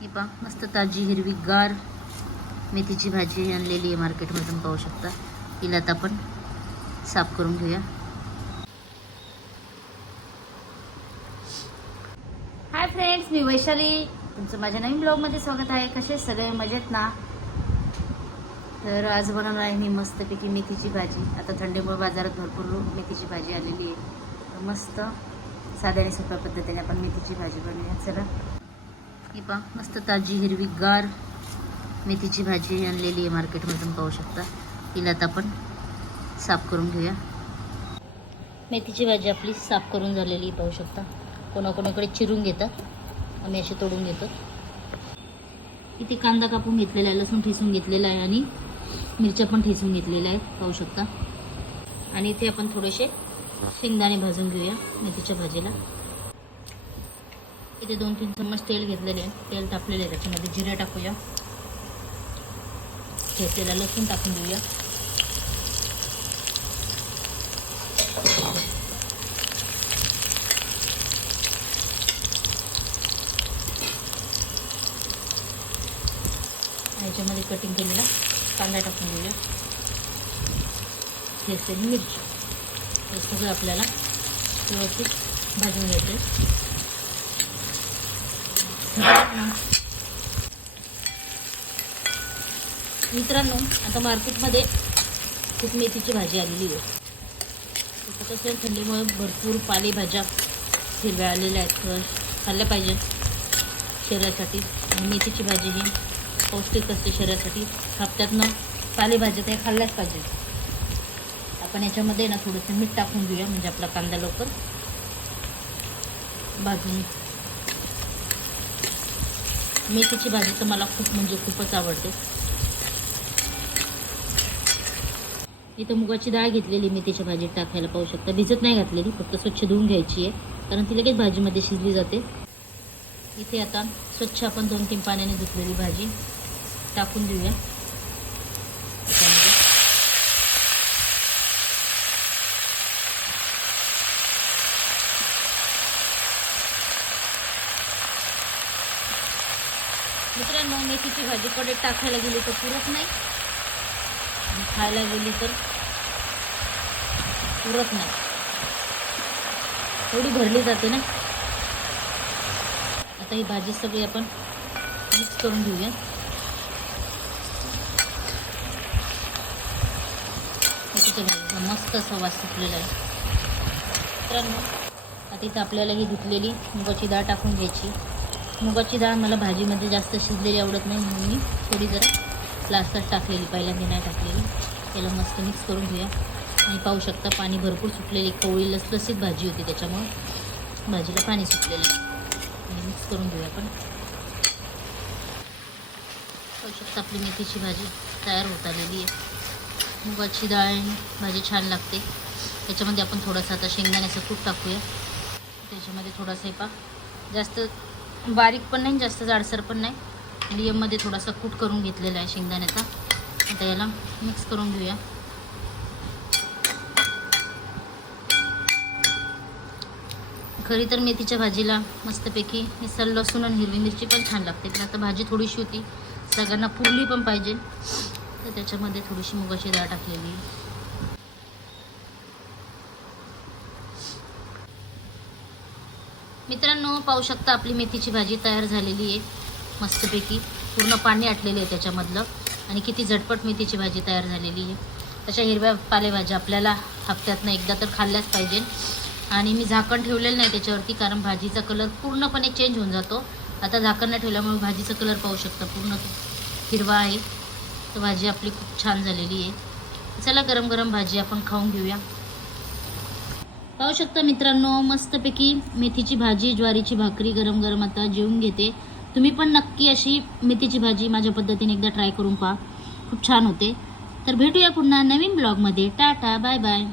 ही पहा मस्त ताजी हिरवी गार मेथीची भाजी आणलेली आहे मार्केटमधून पाहू शकता. हिला आता आपण साफ करून घेऊया. हाय फ्रेंड्स मी वैशाली. तुमचं माझ्या नवीन ब्लॉगमध्ये स्वागत आहे. कसे सगळे? मजेत ना? तर आज बनवणार आहे मी मस्तपैकी मेथीची भाजी. आता थंडीमुळे बाजारात भरपूर मेथीची भाजी आलेली आहे. मस्त साध्या आणि सोप्या पद्धतीने आपण मेथीची भाजी बनवूया. चला. ही पहा मस्त ताजी हिरवी गार मेथीची भाजी आणलेली आहे मार्केटमधून पाहू शकता. तिला आता आपण साफ करून घेऊया. मेथीची भाजी आपली साफ करून झालेली पाहू शकता. कोणाकोणाकडे चिरून घेतात आम्ही असे तोडून घेतो. इथे कांदा कापून घेतलेला आहे लसूण ठेसून घेतलेला आहे आणि मिरच्या पण ठेसून घेतलेल्या आहेत पाहू शकता. आणि इथे आपण थोडेसे शेंगदाणे भाजून घेऊया मेथीच्या भाजीला. इथे दोन तीन चम्मच तेल घेतलेले आहे. तेल तापलेले आहे त्याच्यामध्ये. जिरे टाकूया. घेतलेला लसूण टाकून देऊया. याच्यामध्ये कटिंग केलेला कांदा टाकून देऊया. घेतलेली मिरची. हे सगळं आपल्याला व्यवस्थित भाजून घ्यायचं मित्रांनो आता मार्केटमध्ये खूप मेथीची भाजी आलेली आहे. कसं थंडीमुळे भरपूर पालेभाज्या हिरव्या आलेल्या आहेत तर खाल्ल्या पाहिजे शरीरासाठी. मेथीची भाजी ही पौष्टिक असते शरीरासाठी. हप्त्यातनं पालेभाज्या त्या खाल्ल्याच पाहिजे. आपण याच्यामध्ये ना थोडंसं मीठ टाकून घेऊया म्हणजे आपला कांदा लवकर भाजून मेथीची भाजी तर मला खूप म्हणजे खूपच आवडते. इथं मुगाची डाळ घेतलेली मेथीच्या भाजीत टाकायला पाहू शकता. भिजत नाही घातलेली फक्त स्वच्छ धुवून घ्यायची आहे. कारण ती लगेच भाजीमध्ये शिजली जाते. इथे आता स्वच्छ आपण दोन तीन पाण्याने धुतलेली भाजी टाकून देऊया त्याच्यामध्ये मित्रांनो मेथीची भाजी कडेत टाकायला गेली तर पुरत नाही. खायला गेली तर पुरत नाही. थोडी भरली जाते ना. आता ही भाजी सगळी आपण मिक्स करून घेऊया. मस्त असा वास सुटलेला आहे. मित्रांनो आता इथं आपल्याला ही धुतलेली मुगाची डाळ टाकून घ्यायची. मुगाची डाळ मला भाजीमध्ये जास्त शिजलेली आवडत नाही म्हणून मी थोडी जरा लास्टच टाकलेली पहिल्यांदा नाही टाकलेली. त्याला मस्त मिक्स करून घेऊया. आणि पाहू शकता पाणी भरपूर सुटलेली कवळी लसलसीत भाजी होती त्याच्यामुळं भाजीला पाणी सुटलेलं आणि मिक्स करून घेऊया आपण. पाहू शकता आपली मेथीची भाजी तयार होत आलेली आहे. मुगाची डाळ भाजी छान लागते. त्याच्यामध्ये आपण थोडासा आता शेंगदाण्याचं कूट टाकूया. त्याच्यामध्ये थोडासा पा जास्त बारीक पण नाही जास्त जाडसर पण नाही. मिडियममध्ये थोडासा कूट करून घेतलेला आहे शेंगदाण्याचा. आता याला मिक्स करून घेऊया. खरी तर मेथीच्या भाजीला मस्तपैकी मिसळ लसूण आणि हिरवी मिरची पण छान लागते. पण आता भाजी थोडीशी होती. सगळ्यांना पुरली पण पाहिजे. तर त्याच्यामध्ये थोडीशी मुगाची डाळ टाकलेली मित्रांनो पाहू शकता आपली मेथीची भाजी तयार झालेली आहे. मस्तपैकी पूर्ण पाणी आटलेले आहे त्याच्यामधलं. आणि किती झटपट मेथीची भाजी तयार झालेली आहे. तशा हिरव्या पालेभाज्या आपल्याला हप्त्यातनं एकदा तर खाल्ल्याच पाहिजे. आणि मी झाकण ठेवलेलं नाही त्याच्यावरती कारण भाजीचा कलर पूर्णपणे चेंज होऊन जातो. आता झाकण नाही ठेवल्यामुळे भाजीचा कलर पाहू शकता पूर्ण हिरवा आहे. तर भाजी आपली खूप छान झालेली आहे. चला गरम गरम भाजी आपण खाऊन घेऊया. पाहू शकता मित्रांनो मस्तपैकी मेथीची भाजी ज्वारीची भाकरी गरम गरम आता जेवून घेते. तुम्ही पण नक्की अशी मेथीची भाजी माझ्या पद्धतीने एकदा ट्राय करून पहा. खूप छान होते. तर भेटूया पुन्हा नवीन ब्लॉगमध्ये टाटा बाय बाय